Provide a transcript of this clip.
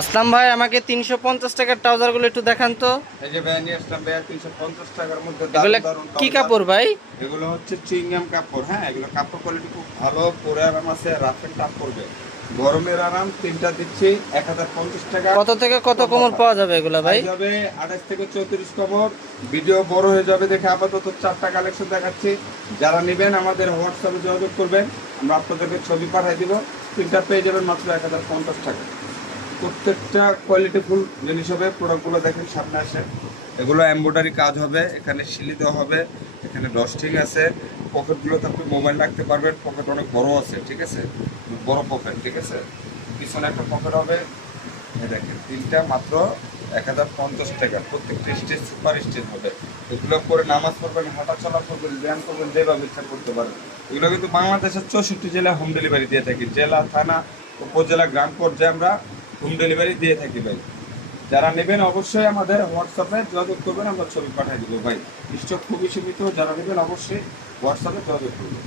আসলাম ভাই, আমাকে 350 টাকার ট্রাউজারগুলো একটু দেখান তো। এই যে ভাই নিয়ে আসলাম ভাই 350 টাকার মধ্যে এগুলো দারুণ দারুণ কি ট্রাউজার। কাপড় ভাই? এগুলো হচ্ছে চুইংগাম কাপড়। হ্যাঁ, এগুলো কাপড় কোয়ালিটি খুব ভালো, পরে আরাম আছে, রাফ এন্ড টাফ করবে। গরমের আরাম। তিনটা দিচ্ছি 1050 টাকা। কত থেকে কত কম কোমর offer। পাওয়া যাবে এগুলা ভাই? সাইজ হবে 28 থেকে 34 কমর। ভিডিও বড় হয়ে যাবে দেখে আপাতত 4টা কালেকশন দেখাচ্ছি। যারা নেবেন আমাদের হোয়াটসঅ্যাপে যোগাযোগ করবেন, আমরা আপনাদেরকে ছবি পাঠিয়ে দিব। তিনটা পেয়ে যাবেন মাত্র 1050 টাকা। প্রত্যেকটা কোয়ালিটিফুল জিনিস হবে। প্রোডাক্টগুলো দেখেন, সামনে আসে। এগুলো এমব্রয়ডারি কাজ হবে, এখানে সিলি দেওয়া হবে, এখানে ডস্টিং আছে। পকেটগুলোতে আপনি মোবাইল রাখতে পারবেন, পকেট অনেক বড় আছে, ঠিক আছে, বড় পকেট, ঠিক আছে। পিছনে একটা পকেট হবে। এই দেখেন, তিনটা মাত্র 1050 টাকা। প্রত্যেকটা স্টেজ সুপার স্টেজ হবে। এগুলো করে নামাজ পড়বেন, হাঁটা চলা করবেন, ব্যায়াম করবেন, যেভাবে ইচ্ছা করতে পারেন। এগুলো কিন্তু বাংলাদেশের 64 জেলায় হোম ডেলিভারি দিয়ে থাকি। জেলা, থানা, উপজেলা, গ্রাম পর্যায়ে আমরা হোম ডেলিভারি দিয়ে থাকি ভাই। যারা নেবেন অবশ্যই আমাদের হোয়াটসঅ্যাপে যোগাযোগ করবেন, আমরা ছবি পাঠিয়ে দিব ভাই। স্টক খুবই সীমিত, যারা নেবেন অবশ্যই হোয়াটসঅ্যাপে যোগাযোগ করবেন।